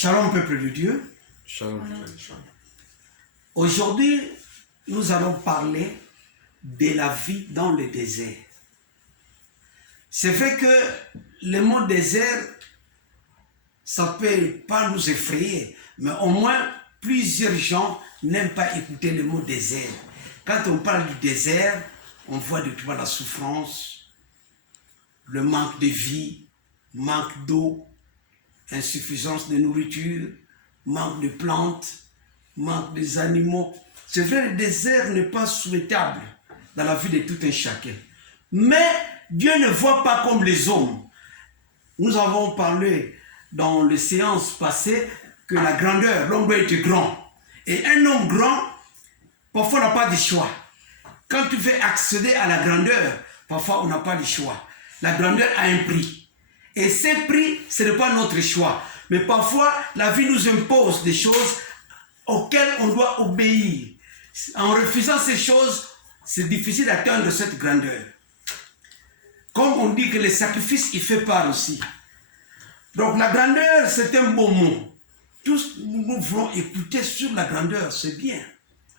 Shalom peuple de Dieu. Shalom. Aujourd'hui, nous allons parler de la vie dans le désert. C'est vrai que le mot désert, ça ne peut pas nous effrayer, mais au moins plusieurs gens n'aiment pas écouter le mot désert. Quand on parle du désert, on voit de tout la souffrance, le manque de vie, manque d'eau, insuffisance de nourriture, manque de plantes, manque des animaux. C'est vrai, le désert n'est pas souhaitable dans la vie de tout un chacun. Mais Dieu ne voit pas comme les hommes. Nous avons parlé dans les séances passées que la grandeur, l'homme doit être grand. Et un homme grand, parfois n'a pas de choix. Quand tu veux accéder à la grandeur, parfois on n'a pas de choix. La grandeur a un prix. Et ces prix, ce n'est pas notre choix. Mais parfois, la vie nous impose des choses auxquelles on doit obéir. En refusant ces choses, c'est difficile d'atteindre cette grandeur. Comme on dit que le sacrifice, il fait part aussi. Donc la grandeur, c'est un beau mot. Tous nous voulons écouter sur la grandeur, c'est bien.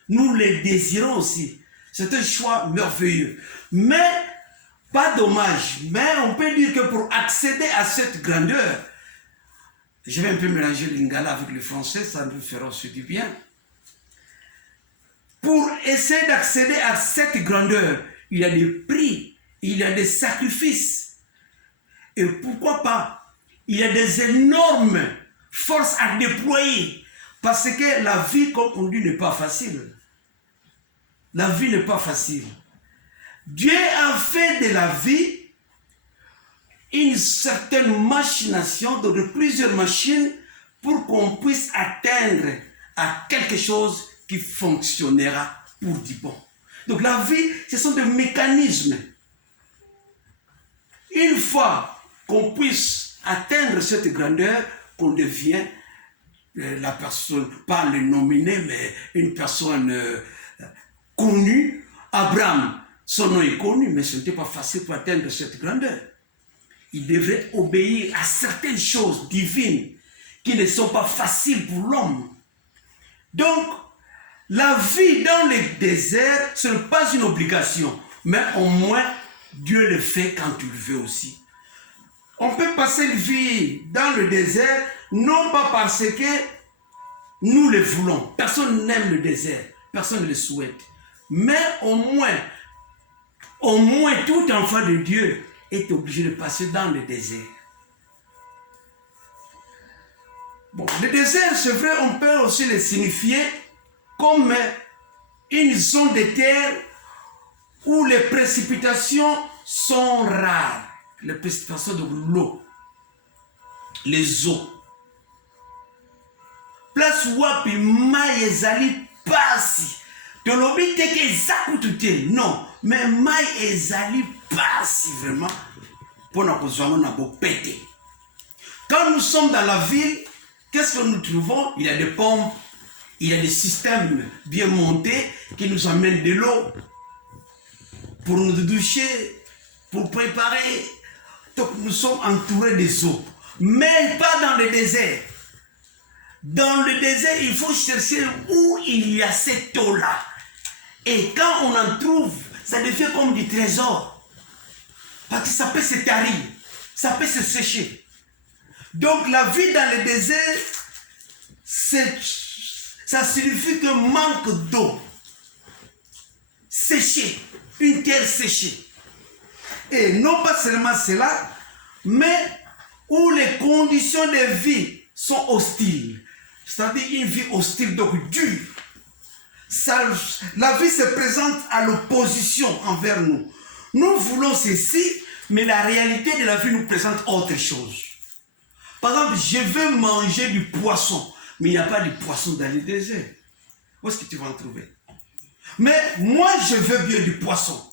Nous les désirons aussi. C'est un choix merveilleux. Mais, pas dommage, mais on peut dire que pour accéder à cette grandeur, je vais un peu mélanger l'ingala avec le français, ça nous fera aussi du bien. Pour essayer d'accéder à cette grandeur, il y a des prix, il y a des sacrifices. Et pourquoi pas, il y a des énormes forces à déployer. Parce que la vie, comme on dit, n'est pas facile. La vie n'est pas facile. Dieu a fait de la vie une certaine machination, de plusieurs machines, pour qu'on puisse atteindre à quelque chose qui fonctionnera pour du bon. Donc la vie, ce sont des mécanismes. Une fois qu'on puisse atteindre cette grandeur, qu'on devient la personne, pas le nominé, mais une personne connue. Abraham, son nom est connu, mais ce n'était pas facile pour atteindre cette grandeur. Il devait obéir à certaines choses divines qui ne sont pas faciles pour l'homme. Donc, la vie dans le désert, ce n'est pas une obligation, mais au moins, Dieu le fait quand il le veut aussi. On peut passer une vie dans le désert, non pas parce que nous le voulons. Personne n'aime le désert, personne ne le souhaite. Mais au moins, tout enfant de Dieu est obligé de passer dans le désert. Bon, le désert, c'est vrai, on peut aussi le signifier comme une zone de terre où les précipitations sont rares. Les précipitations de l'eau, les eaux. Place wapi mai ezali pasi. Tolobi teke zakutute. Non, mais mai ezali pasi vraiment. Pour nous péter. Quand nous sommes dans la ville, qu'est-ce que nous trouvons? Il y a des pompes, il y a des systèmes bien montés qui nous amènent de l'eau pour nous doucher, pour préparer. Donc nous sommes entourés des eaux, mais pas dans le désert. Dans le désert, il faut chercher où il y a cette eau-là. Et quand on en trouve, ça devient comme du trésor. Parce que ça peut se tarir, ça peut se sécher. Donc la vie dans le désert, ça signifie que manque d'eau. Séché, une terre séchée. Et non pas seulement cela, mais où les conditions de vie sont hostiles. C'est-à-dire une vie hostile, donc dure. La vie se présente à l'opposition envers nous. Nous voulons ceci, mais la réalité de la vie nous présente autre chose. Par exemple, je veux manger du poisson, mais il n'y a pas de poisson dans le désert. Où est-ce que tu vas en trouver? Mais moi, je veux bien du poisson.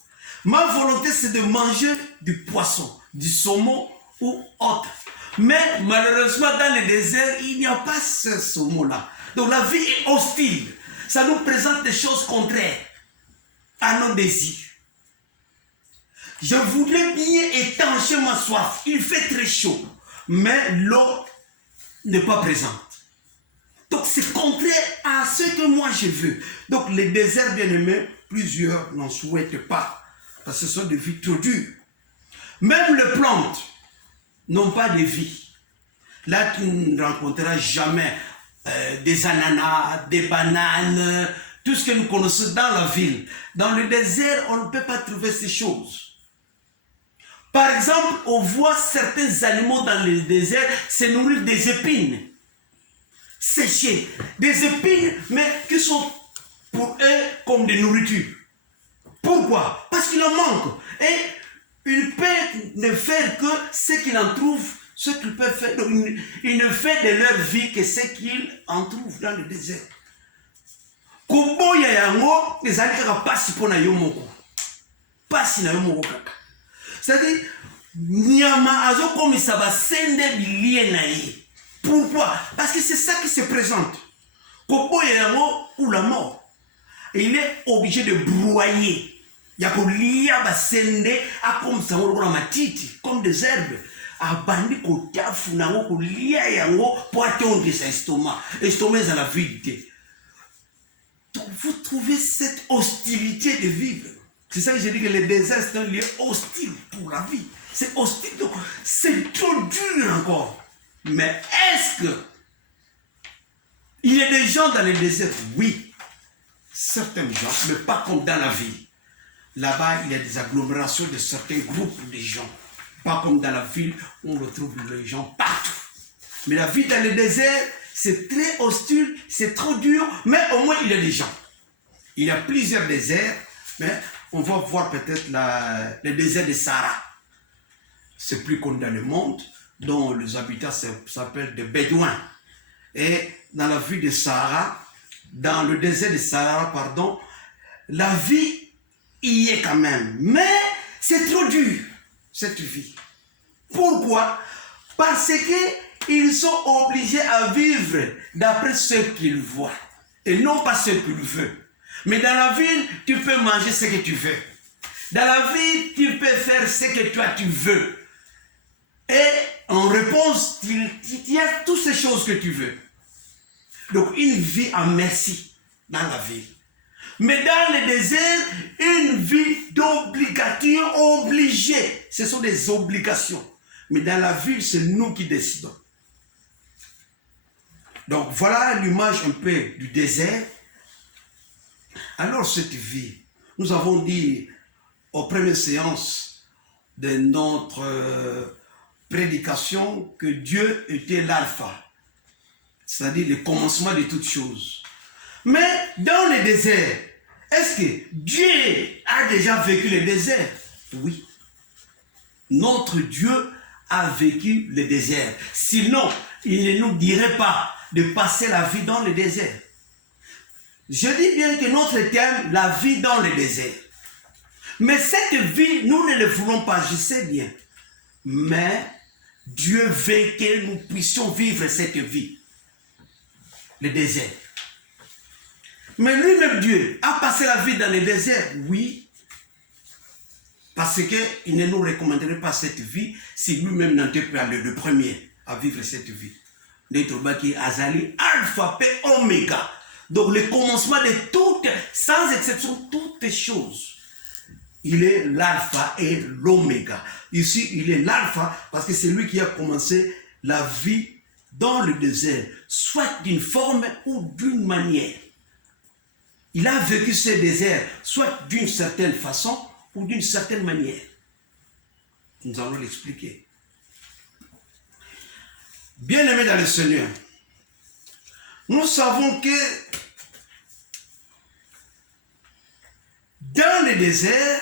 Ma volonté, c'est de manger du poisson, du saumon ou autre. Mais malheureusement, dans le désert, il n'y a pas ce saumon-là. Donc la vie est hostile. Ça nous présente des choses contraires à nos désirs. Je voudrais bien étancher ma soif. Il fait très chaud, mais l'eau n'est pas présente. Donc c'est contraire à ce que moi je veux. Donc les déserts bien-aimés, plusieurs n'en souhaitent pas. Parce que ce sont des vies trop dures. Même les plantes n'ont pas de vie. Là, tu ne rencontreras jamais des ananas, des bananes, tout ce que nous connaissons dans la ville. Dans le désert, on ne peut pas trouver ces choses. Par exemple, on voit certains animaux dans le désert se nourrir des épines séchées. Des épines, mais qui sont pour eux comme des nourritures. Pourquoi? Parce qu'il en manque. Et ils peuvent ne faire que ce qu'ils en trouvent, ce qu'ils peuvent faire. Donc, ils ne font de leur vie que ce qu'ils en trouvent dans le désert. Koboya yango, les alika pasi pona yomoko. Pasi na yomoko kaka. C'est-à-dire, nyama azo comme ça va sende bilien na ye. Pourquoi? Parce que c'est ça qui se présente. Koboya yango ou la mort. Et il est obligé de broyer. Il y a pour lier ba sende a comme ça on a matiti comme des herbes. A bandi ko tafu na ngo ko lier yango pour attendre sa estomac. Estomac est à la vide. Donc vous trouvez cette hostilité de vivre. C'est ça que j'ai dit que le désert c'est un lieu hostile pour la vie. C'est hostile, donc c'est trop dur encore. Mais est-ce que il y a des gens dans le désert? Oui, certains gens, mais pas comme dans la ville. Là-bas, il y a des agglomérations de certains groupes de gens. Pas comme dans la ville où on retrouve les gens partout. Mais la vie dans le désert, c'est très hostile, c'est trop dur, mais au moins il y a des gens. Il y a plusieurs déserts, mais on va voir peut-être le désert de Sahara. C'est plus connu dans le monde, dont les habitants s'appellent des Bédouins. Et dans la ville de Sahara, dans le désert de Sahara, pardon, la vie y est quand même. Mais c'est trop dur, cette vie. Pourquoi? Parce qu'ils sont obligés à vivre d'après ce qu'ils voient et non pas ce qu'ils veulent. Mais dans la ville, tu peux manger ce que tu veux. Dans la ville, tu peux faire ce que toi tu veux. Et en réponse, il y a toutes ces choses que tu veux. Donc une vie en merci dans la ville. Mais dans le désert, une vie d'obligation obligée. Ce sont des obligations. Mais dans la ville, c'est nous qui décidons. Donc voilà l'image un peu du désert. Alors cette vie, nous avons dit aux premières séances de notre prédication que Dieu était l'alpha, c'est-à-dire le commencement de toutes choses. Mais dans le désert, est-ce que Dieu a déjà vécu le désert? Oui. Notre Dieu a vécu le désert. Sinon, il ne nous dirait pas de passer la vie dans le désert. Je dis bien que notre thème, la vie dans le désert. Mais cette vie, nous ne le voulons pas, je sais bien. Mais Dieu veut que nous puissions vivre cette vie. Le désert. Mais lui-même, Dieu, a passé la vie dans le désert, oui. Parce qu'il ne nous recommanderait pas cette vie si lui-même n'était pas le premier à vivre cette vie. Notre baki Azali, Alpha, P, Oméga. Donc le commencement de toutes, sans exception, toutes les choses. Il est l'alpha et l'oméga. Ici, il est l'alpha parce que c'est lui qui a commencé la vie dans le désert, soit d'une forme ou d'une manière. Il a vécu ce désert, soit d'une certaine façon ou d'une certaine manière. Nous allons l'expliquer. Bien-aimés dans le Seigneur, nous savons que dans le désert,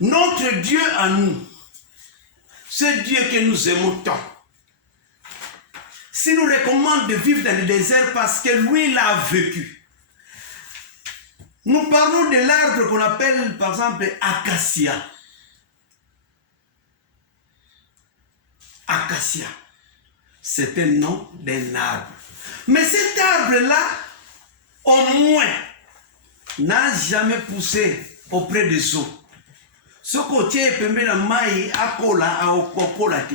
notre Dieu à nous, ce Dieu que nous aimons tant, s'il nous recommande de vivre dans le désert parce que lui l'a vécu. Nous parlons de l'arbre qu'on appelle par exemple acacia. Acacia, c'est un nom d'un arbre. Mais cet arbre-là, au moins, n'a jamais poussé auprès des eaux. Ce côté permet la maille à cola à cocola.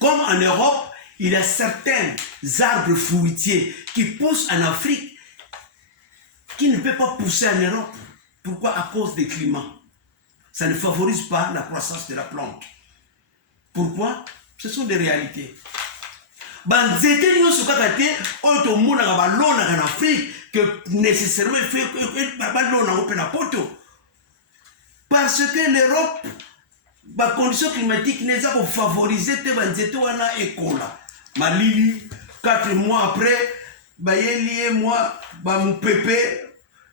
Comme en Europe, il y a certains arbres fruitiers qui poussent en Afrique qui ne peuvent pas pousser en Europe. Pourquoi? À cause des climats. Ça ne favorise pas la croissance de la plante. Pourquoi? Ce sont des réalités. Banzete nyonso kaka te oyo tomonaka balonaka en Afrique que nécessairement il faut balonaka mpe na poto. Parce que l'Europe, les conditions climatiques ne sont pas favorisées te banzete wana ekola. Malili 4 mois après, bayeli et moi ba mupepe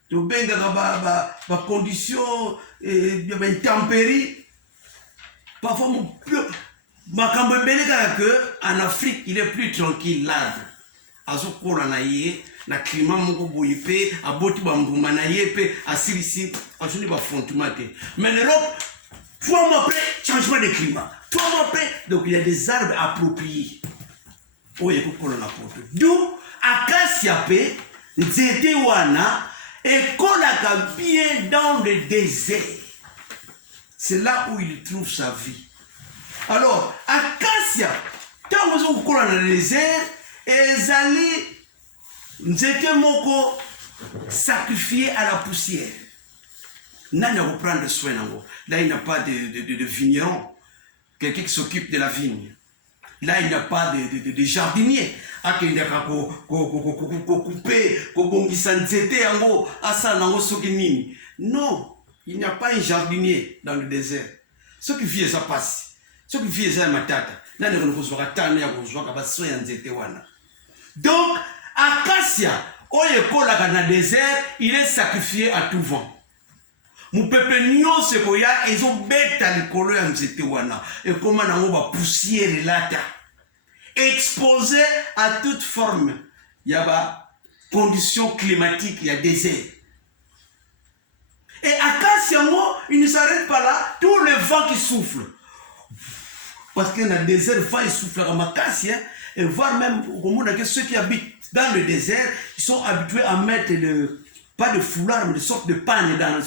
to bengaka ba conditions ba intempéries. Parfois makambo ebele kaka que en Afrique il est plus tranquille l'arbre. Azokola na ye na climat moko boye pe aboti ba mbuma na ye pe asilisi azoni ba fondement te. Mais l'Europe 3 mois après changement de climat. 3 mois après donc il y a des arbres appropriés. Oye kokola na poto. D'où acacia pe nzete wana ekolaka bien dans le désert. C'est là où il trouve sa vie. Alors, acacia, tant que vous coulez dans le désert, ezali nzete moko sacrifié à la poussière. Nani va prendre soin d'ango. Là, il n'y a pas de vigneron, quelqu'un qui s'occupe de la vigne. Là, il n'y a pas de jardinier. Akendaka ko couper, ko bongisa nzete yango asa nango soki nini. Non, il n'y a pas un jardinier dans le désert. Ce qui vient ça passe. Ce qui vient ça matata. Nani ko kozwaka tane ya kozwaka ba soin ya nzete wana. Donc, acacia, oye kolaka na désert, il est sacrifié à tout vent. Mupepe nyonso koya ezobeta likolo ya nzete wana. Et comment nango ba poussière lata. Exposé à toute forme. Il y a ba conditions climatiques, il y a désert. Et acacia, il ne s'arrête pas là. Tout le vent qui souffle. Parce que dans le désert, le vent il souffle comme acacia. Et voir même ceux qui habitent dans le désert, ils sont habitués à mettre pas de foulard, mais de sorte de panne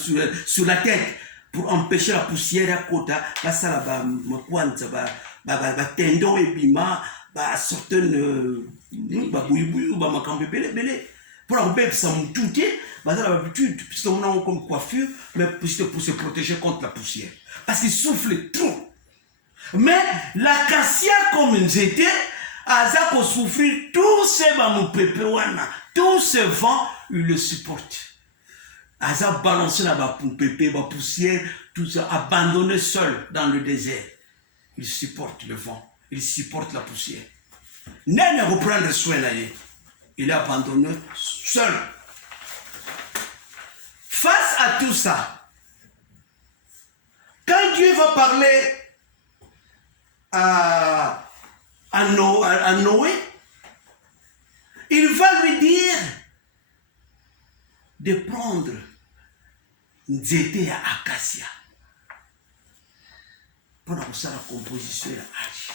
sur la tête pour empêcher la poussière à côté. Ça, tendon et bima, certaines pour empêcher ça tout l'habitude, puisqu'on a comme coiffure, mais pour se protéger contre la poussière. Parce qu'il souffle trop. Mais l'acacia, comme nous étions, Aza ko souffrir tous ces mamupépewana, tous ces vents, il le supporte. Aza balancer la pépé, la poussière, tout ça, abandonné seul dans le désert. Il supporte le vent, il supporte la poussière. N'est reprendre soin là, il est abandonné seul. Face à tout ça, quand Dieu va parler à Noé, il va lui dire de prendre nzete à acacia pour la composition de l'arche.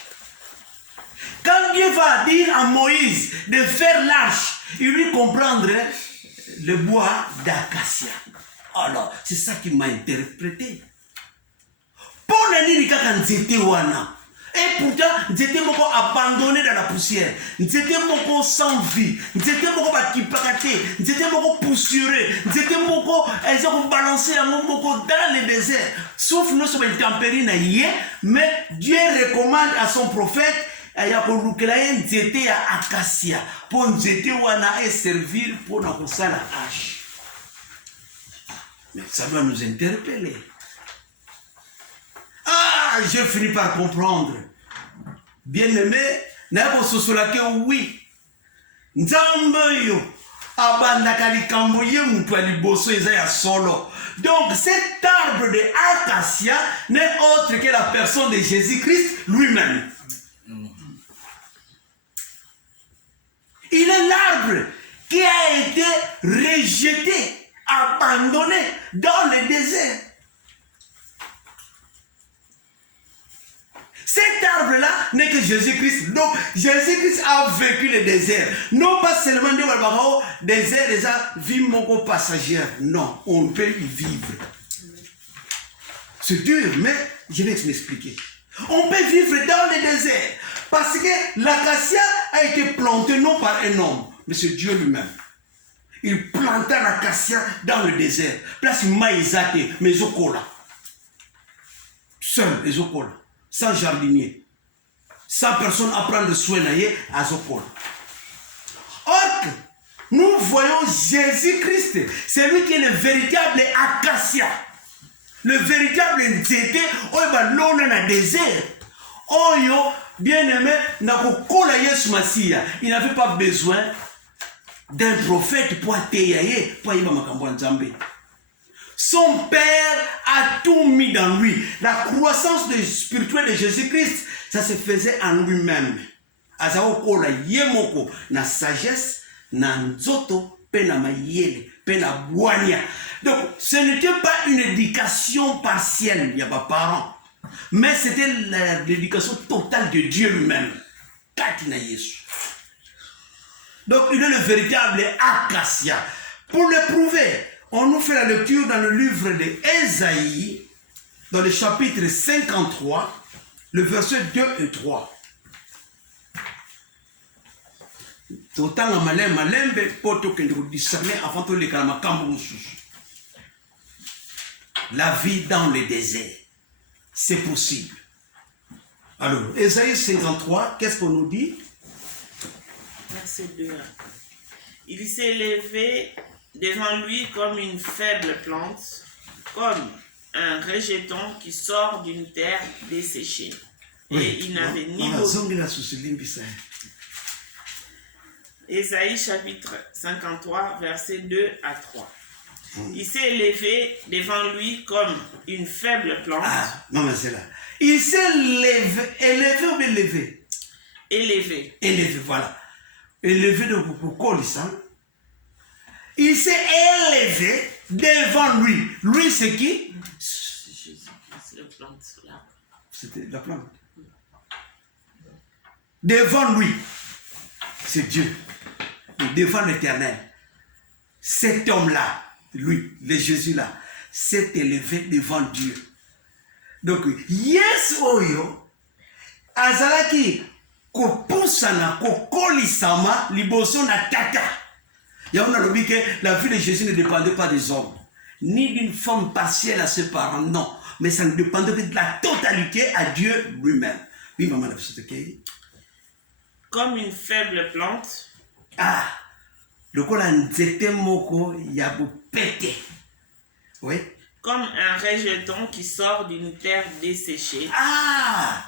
Quand Dieu va dire à Moïse de faire l'arche, il lui comprendre le bois d'acacia. Alors, c'est ça qui m'a interprété. Pour le nini kaka nzete wana. Et pourtant, nzete moko abandonné dans la poussière. Nzete moko sans vie. Nzete moko bakipakate. Nzete moko poussiéré. Nzete moko elles ont balancé la moko dans le désert. Sauf nous sommes intempéries na yé, mais Dieu recommande à son prophète ya kolukela nzete ya acacia pour nzete wana et servir pour na kosala hache. Mais ça doit nous interpeller. Ah, j'ai fini par comprendre. Bien-aimé, n'a sosolake oui. Nzambe yo abandaka likambo ye mutu aliboso eza ya solo. Donc cet arbre de acacia n'est autre que la personne de Jésus-Christ lui-même. Il est l'arbre qui a été rejeté, abandonné dans le désert. Cet arbre-là n'est que Jésus-Christ. Donc, Jésus-Christ a vécu le désert. Non pas seulement le désert, les vie mon passagère. Non, on peut y vivre. C'est dur, mais je vais m'expliquer. On peut vivre dans le désert. Parce que l'acacia a été planté non par un homme, mais c'est Dieu lui-même. Il planta l'acacia dans le désert. Place maïsate, mais zokola. Seul, les zokola. Sans jardinier. Sans personne à prendre soin à zokola. Or, nous voyons Jésus-Christ. C'est lui qui est le véritable acacia. Le véritable nzete, oyo balona na désert. Oyo, bien aimé, na kokola Yesu Masiya. Il n'avait pas besoin d'un prophète pour atteindre, pour y aller. Son Père a tout mis dans lui. La croissance spirituelle de Jésus-Christ, ça se faisait en lui-même. Azaokola yemoko na sagesse, na nzoto, pe na mayele, pe na boania. Donc, ce n'était pas une éducation partielle, il n'y a pas parents, mais c'était l'éducation totale de Dieu lui-même. Katina Yesu. Donc, il est le véritable acacia. Pour le prouver, on nous fait la lecture dans le livre d'Ésaïe, dans le chapitre 53, le verset 2 et 3. Autant malembe poto que nous discerner avant tout les kalamakambo. La vie dans le désert, c'est possible. Alors, Ésaïe 53, qu'est-ce qu'on nous dit? Verset 2. Il s'est élevé devant lui comme une faible plante, comme un rejeton qui sort d'une terre desséchée. Et oui, il n'avait ni Ésaïe chapitre 53, versets 2 à 3. Il s'est élevé devant lui comme une faible plante. Ah, non, mais c'est là. Il s'est élevé ou bien élevé? Élevé. Élevé, voilà. Élevé de pourquoi ça? Il s'est élevé devant lui. Lui, c'est qui? C'est la plante. C'était la plante. Devant lui, c'est Dieu. Devant l'Éternel. Cet homme-là, lui, le Jésus-là, s'est élevé devant Dieu. Donc, yes, oyo, azalaki, kopusana, kokolisama, liboso na tata. On a dit que la vie de Jésus ne dépendait pas des hommes, ni d'une forme partielle à ses parents, non. Mais ça ne dépendait que de la totalité à Dieu lui-même. Oui, maman, c'est comme une faible plante. Ah, le col a nzete moko yabu pété. Oui. Comme un rejeton qui sort d'une terre desséchée. Ah,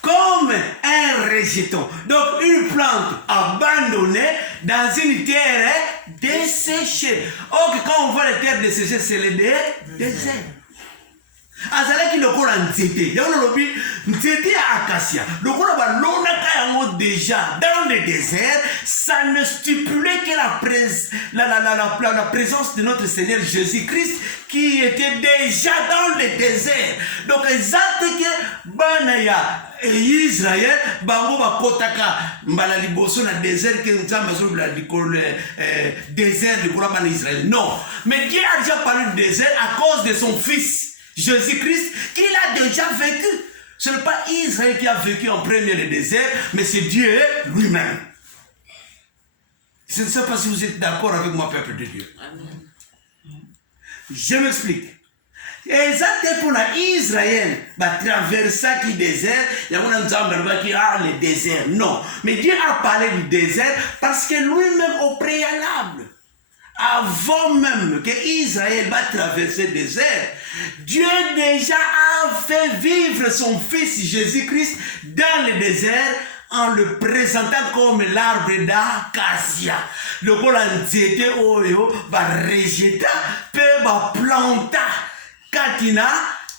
comme un rejeton. Donc une plante abandonnée dans une terre desséchée. Or, quand on voit les terres desséchées, c'est le désert. Azalaki lokola nzete. Y'a on lobi nzete à acacia. Lokola ba lona kayango déjà dans le désert, ça ne stipulait que la présence de notre Seigneur Jésus-Christ qui était déjà dans le désert. Donc exact que banaya Israël bango ba kotaka mbala liboso na désert que nzamba zo la désert de kola Israël. Non, mais Dieu a déjà parlé du désert à cause de son fils Jésus-Christ, qu'il a déjà vécu. Ce n'est pas Israël qui a vécu en premier le désert, mais c'est Dieu lui-même. Je ne sais pas si vous êtes d'accord avec moi, peuple de Dieu. Amen. Je m'explique. Exactement pour Israël, traverser le désert, il y a un homme qui a le désert. Non, mais Dieu a parlé du désert parce que lui-même au préalable, avant même que Israël va traverser le désert, Dieu déjà a fait vivre son fils Jésus-Christ dans le désert en le présentant comme l'arbre d'acacia. Le colanzete oyo va rejeter, peut va planter katina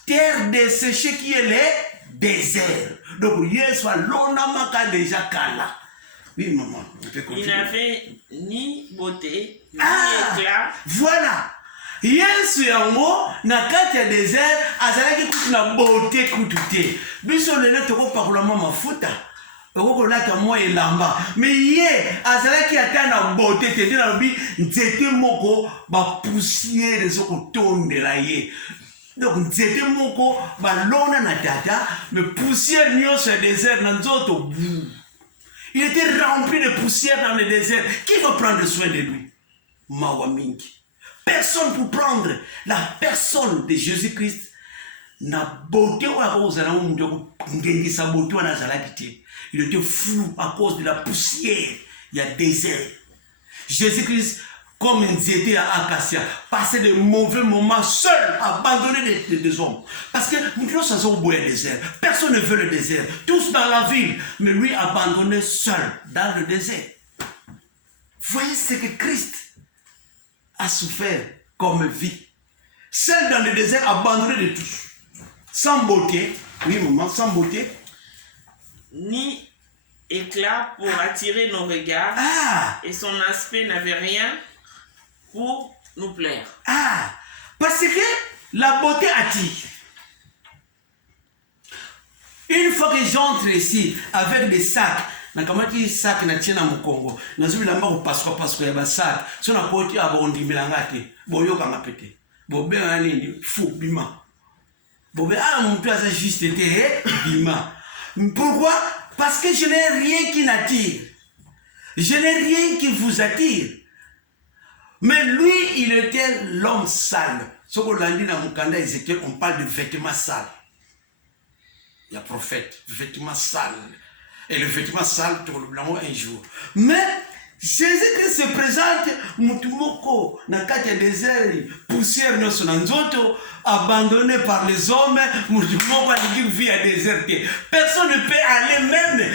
terre desséchée qui est le désert. Donc Yesu alonamaka déjà kala. Oui, maman, il n'avait ni beauté, ni éclat. Voilà. Yesu yango na kati ya désert azalaki kutu na beauté kutu te. Biso lelo tokopakola mafuta. Okokolata mwa elamba. Mais ye azalaki ata na beauté te na lobi nzete moko ba poussière ezokotondela ye. donc nzete moko balona na dada mais poussière nyonso ya désert na nzoto bou. Il était rempli de poussière dans le désert. Qui va prendre soin de lui? Mawa mingi. Personne pour prendre la personne de Jésus-Christ. Na beauté ou à cause de la beauté ou il était flou à cause de la poussière. Il y a désert. Jésus-Christ, comme ils étaient à Acacia, passait de mauvais moments seul, abandonné des hommes. Parce que nous sommes au bout du désert. Personne ne veut le désert. Tous dans la ville. Mais lui abandonné seul dans le désert. Voyez ce que Christ a souffert comme vie. Seul dans le désert, abandonné de tous. Sans beauté. Oui, maman, sans beauté. Ni éclat pour attirer nos regards. Et son aspect n'avait rien pour nous plaire. Parce que la beauté attire. Une fois que j'entre ici avec des sacs, na kamati sac na tiena mukongo, na zubi la mako parce que ya sac, so na poti abondi milangati, boyoka ngapete. Bobe nini fou bima. Bobe mon père ça juste été bima. Pourquoi? Parce que je n'ai rien qui m'attire. Je n'ai rien qui vous attire. Mais lui, il était l'homme sale. Ce qu'on a dit dans mon candidat Ézéchiel, on parle de vêtements sales. Il y a prophète, vêtements sales. Et le vêtement sale, tu le blanc un jour. Mais Jésus-Christ se présente, Mutumoko, dans le désert, poussière, abandonné par les hommes, Mutumoko, il vit à déserté. Personne ne peut aller même.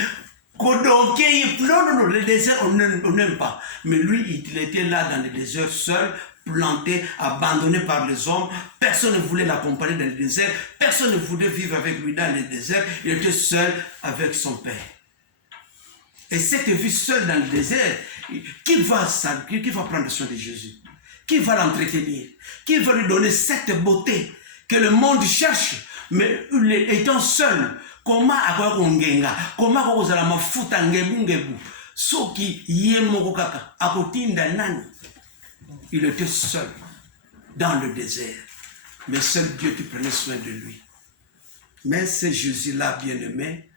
Non, le désert, on n'aime pas. Mais lui, il était là dans le désert, seul, planté, abandonné par les hommes. Personne ne voulait l'accompagner dans le désert. Personne ne voulait vivre avec lui dans le désert. Il était seul avec son Père. Et cette vie seule dans le désert, qui va prendre soin de Jésus? Qui va l'entretenir? Qui va lui donner cette beauté que le monde cherche? Mais étant seul, comment comment il était seul dans le désert. Mais seul Dieu qui prenait soin de lui. Mais c'est Jésus-là, bien-aimé,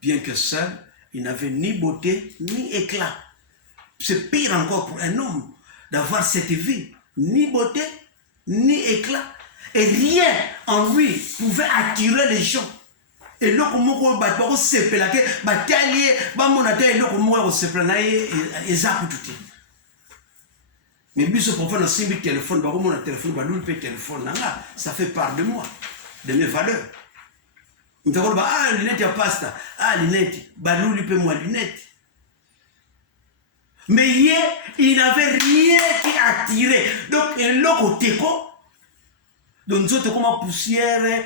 bien que seul, il n'avait ni beauté, ni éclat. C'est pire encore pour un homme d'avoir cette vie. Ni beauté, ni éclat. Et rien en lui pouvait attirer les gens. Et là, comme on va se pélaquer, batailler, bamonate, et là, comme on va se pélaquer, et ça, tout. Mais bis pour faire un simple téléphone, bah mon téléphone, bah nous le téléphone, ça fait part de moi, de mes valeurs. On te dit bah lunette ya pasta, lunette, bah nous lui paie moi lunette. Mais il n'avait rien qui attirait. Donc un loco teco, donc nous autres comme poussière,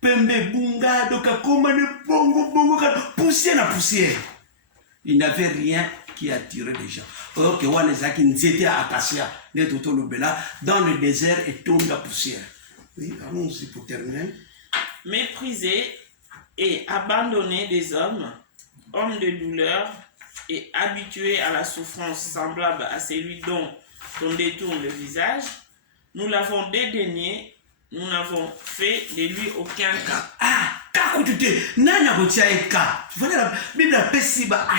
pembe bunga, donc comme le bongo, poussière na poussière. Il n'avait rien qui attirait les gens. Alors que Wanezaki n'était à Acacia, dans le désert et tombe la poussière. Oui, allons-y pour terminer. Méprisé et abandonné des hommes, hommes de douleur et habitué à la souffrance semblable à celui dont on détourne le visage, nous l'avons dédaigné, nous n'avons fait de lui aucun cas. Voilà, la Bible appelle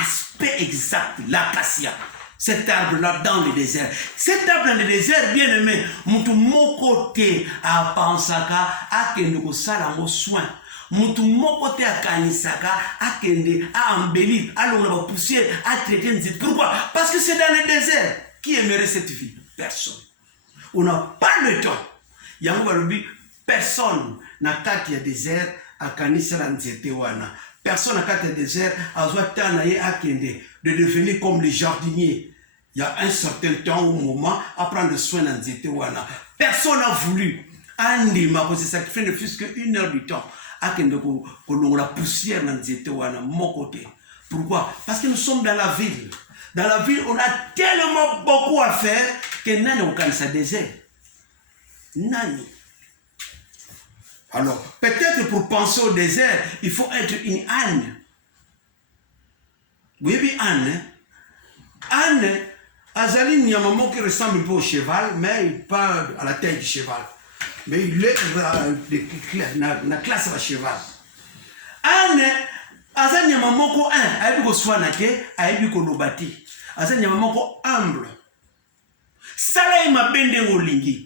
aspect exact, l'acacia. Cet arbre-là dans le désert. Cet arbre dans le désert, bien aimé, mutu moko te a pensaka akende ko sala mo soin. Mutu moko te a kanisaka akende a embellir, a l'on la poussière, a traiter nzit. Pourquoi? Parce que c'est dans le désert. Qui aimerait cette vie? Personne. On n'a pas le temps. Yangobarubi, personne n'a kati ya désert a kanisa la nzete wana. Personne n'a kati ya désert a zoatana ye akende de devenir comme les jardiniers. Il y a un certain temps ou moment à prendre soin d'un zété wana. Personne n'a voulu. Andima, c'est ça qui fait ne fût qu'une heure du temps. À qu'on la poussière dans zété wana, mon côté. Pourquoi? Parce que nous sommes dans la ville. Dans la ville, on a tellement beaucoup à faire que nani aucun sa désert. Nani. Alors, peut-être pour penser au désert, il faut être une âne. Vous voyez bien âne, hein? Âne, Azali Nyamamo qui ressemble un peu au cheval, mais il part à la tête du cheval. mais il est na classe à cheval. Ane, aza nyama moko un, ayebi ko swana ke, ayebi ko lobati. Aza nyama moko humble. Sala yi mabende ngolingi.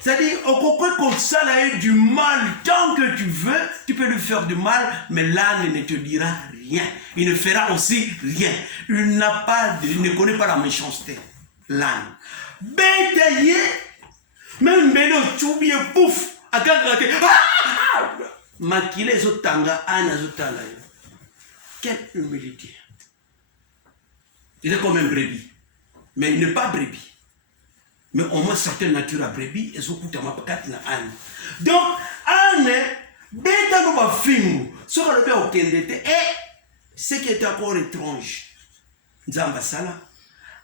C'est-à-dire, au contraire, ça a du mal, tant que tu veux, tu peux lui faire du mal, mais l'âne ne te dira rien. Il ne fera aussi rien. Il ne connaît pas la méchanceté. L'âne. Bétaillé, même Béno, tu es pouf, à Makile zotanga, âne zotanga. Quelle humilité. Il est comme un brebis, mais il n'est pas brebis. Mais au moins certaines natures à brebis, elles ont coûté à ma patate na âne. Donc, âne, bêta nous va film, sur le bien au kendete, et ce qui est encore étrange, Nzamba Sala,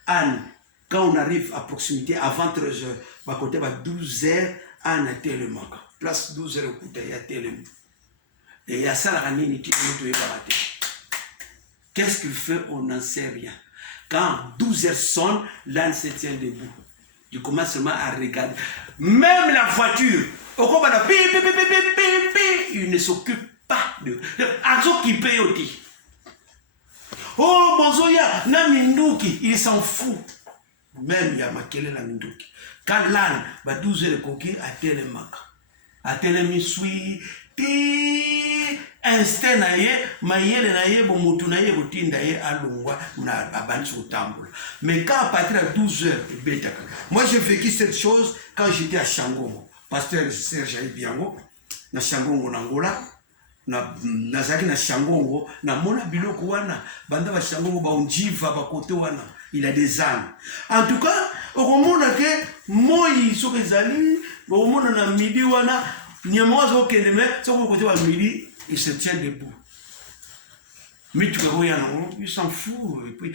âne, quand on arrive à proximité, à 23h, à côté de 12h, âne a tellement, place 12h au côté, il y a tellement. Et il y a ça la ranine, qu'est-ce qu'il fait? On n'en sait rien. Quand 12h sonne, l'âne se tient debout. Je commence seulement à regarder. Même la voiture, il ne s'occupe pas de. Azo qui paye aussi. Oh, Bozoya, na Minduki, il s'en fout. Même il y a Makele la Minduki. Quand l'âne, 12 heures de coquille, à Télémac. À Télémisui, instant naye, mayele naye, bomutu naye, routine naye, alungwa, na abani au temple. Mais quand à partir de 12 heures, moi j'ai vécu cette chose quand j'étais à Shangongo. Pasteur Serge Aïbiango, na Shangongo Nangola, na zaki na Shangongo, na mona biloko wana, banda ba Shangongo ba unjiva ba kote wana, il a des ânes. En tout cas, au moment que moi sur les amis, au moment na midi wana, Niamozo Keneme, sur le côté de midi, il se tient debout. Mais tu vois, il s'en fout. Et puis,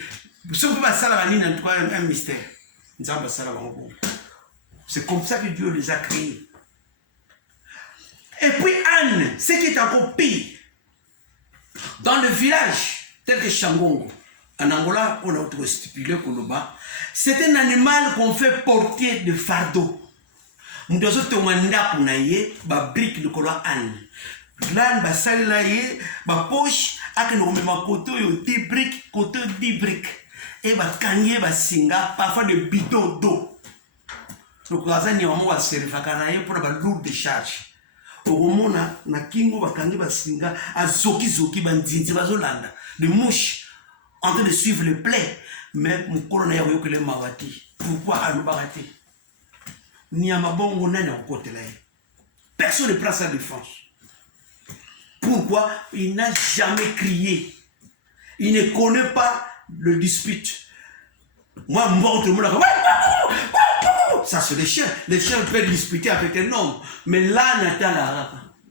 ce que va ça un mystère. C'est comme ça que Dieu les a créés. Et puis Anne, ce qui est encore pire, dans le village tel que Shangongo, en Angola, on a stipulé Koloba, c'est un animal qu'on fait porter de fardeau. Nous devons te demander ba brique de colo Anne. L'âne ba salilaye, ba poche, ak no mema koto yo 10 briques, koto 10 briques. Et ba kanye ba singa, parfois de bidons d'eau. Donc la zani maman va se refakanaye pour ba lourde charge. Oromona na kingo ba kanye ba singa, a zoki ba nzinzi ba zolanda. De mouches en train de suivre le play, mais mon colonne a eu que les mawati. Pourquoi à nous barati? Personne ne prend sa défense. Pourquoi? Il n'a jamais crié. Il ne connaît pas le dispute. Moi, tout le monde a... Ça, c'est les chiens. Les chiens peuvent disputer avec un homme. Mais l'âne,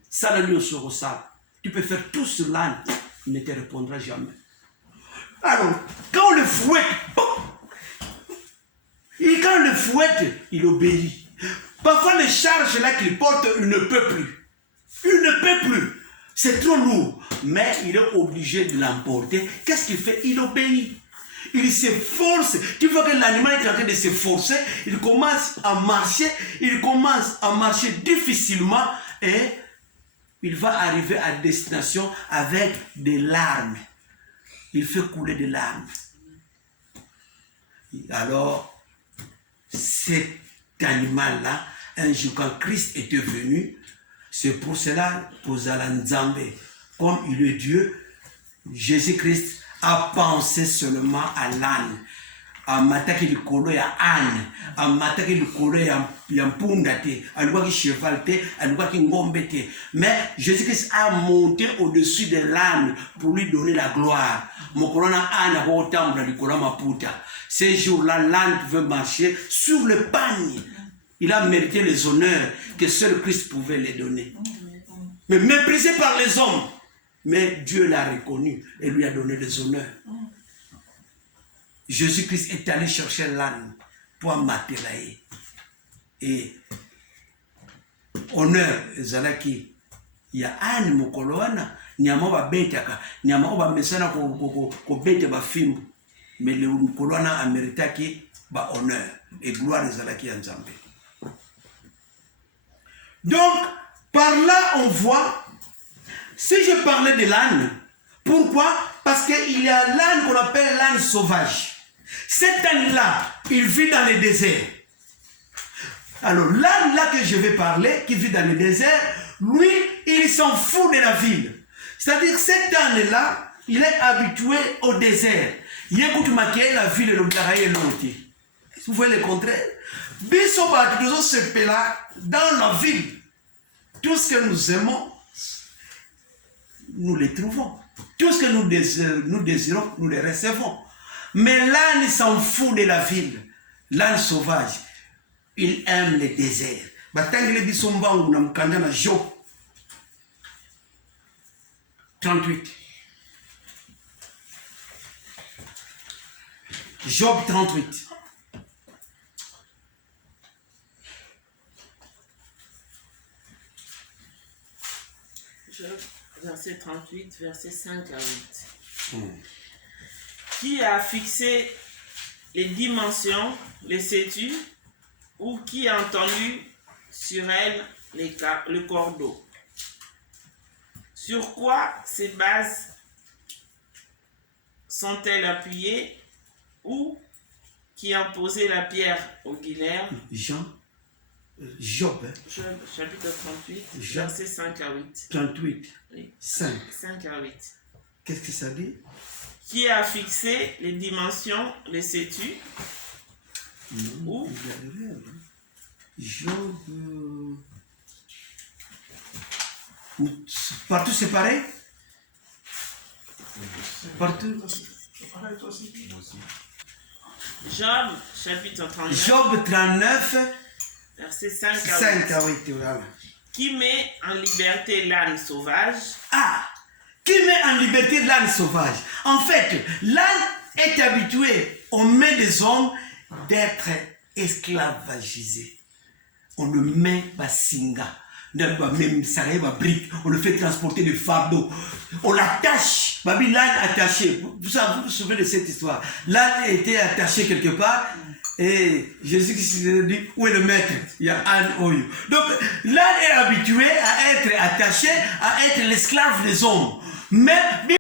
ça le lieu sur ça. Tu peux faire tout sur l'âne. Il ne te répondra jamais. Alors, quand on le fouette, et quand on le fouette, il obéit. Parfois, les charges là qu'il porte, il ne peut plus. Il ne peut plus. C'est trop lourd. Mais il est obligé de l'emporter. Qu'est-ce qu'il fait? Il obéit. Il s'efforce. Tu vois que l'animal est en train de s'efforcer. Il commence à marcher. Il commence à marcher difficilement. Et il va arriver à destination avec des larmes. Il fait couler des larmes. Alors, cet animal-là, un jour quand Christ était venu, c'est pour cela pour Zalanzambe, comme il est Dieu, Jésus-Christ a pensé seulement à l'âne. A mataki le kolo ya âne, a mataki le kolo ya mpunda te, a l'ouaki cheval te, a l'ouaki ngombe te. Mais Jésus-Christ a monté au-dessus de l'âne pour lui donner la gloire. Mon colonna âne a autant de l'ikola maputa. Ces jours-là, l'âne pouvait marcher sur le pagne. Il a mérité les honneurs que seul Christ pouvait les donner. Mais méprisé par les hommes. Mais Dieu l'a reconnu et lui a donné les honneurs. Jésus-Christ est allé chercher l'âne pour matelaye. Et honneur, Zalaki, il y a âne mokoloana, nyama ba betaka, nyama ba mesana ko bete ba fimbo. Mais le mokoloana a mérité ba honneur et gloire Zalaki en Zambé. Donc, par là, on voit, si je parlais de l'âne, pourquoi? Parce qu'il y a l'âne qu'on appelle l'âne sauvage. Cet âne-là, il vit dans le désert. Alors, l'âne là que je vais parler, qui vit dans le désert, lui, il s'en fout de la ville. C'est-à-dire, cet âne-là, il est habitué au désert. Il écoute maquiller la ville et le blaraï et l'autre. Vous voyez le contraire? Bisobat, nous sommes là, dans la ville. Tout ce que nous aimons, nous les trouvons. Tout ce que nous désirons, nous les recevons. Mais l'âne s'en fout de la ville. L'âne sauvage, il aime le désert. Job 38. Job 38. Verset 38, verset 5 à 8. Qui a fixé les dimensions, les sais-tu, ou qui a entendu sur elle le cordeau? Sur quoi ces bases sont-elles appuyées, ou qui a posé la pierre au Guinère? Job, chapitre 38, verset 5 à 8. 38, Oui. 5. 5 à 8. Qu'est-ce que ça dit? Qui a fixé les dimensions, les sais-tu? Où? Job. Partout séparé? Partout. Job, chapitre 39. Job 39. Verset 5 à 8. 5 à 8, voilà. Qui met en liberté l'âne sauvage? Ah! Qui met en liberté l'âne sauvage? En fait, l'âne est habitué aux mains des hommes d'être esclavagisé. On le met basinga. On le fait transporter de fardeaux. On l'attache. L'âne attaché. Vous vous souvenez de cette histoire? L'âne était attaché quelque part. Et Jésus-Christ dit, où est le maître? Il y a un oyo. Donc, l'âne est habitué à être attaché, à être l'esclave des hommes. Mais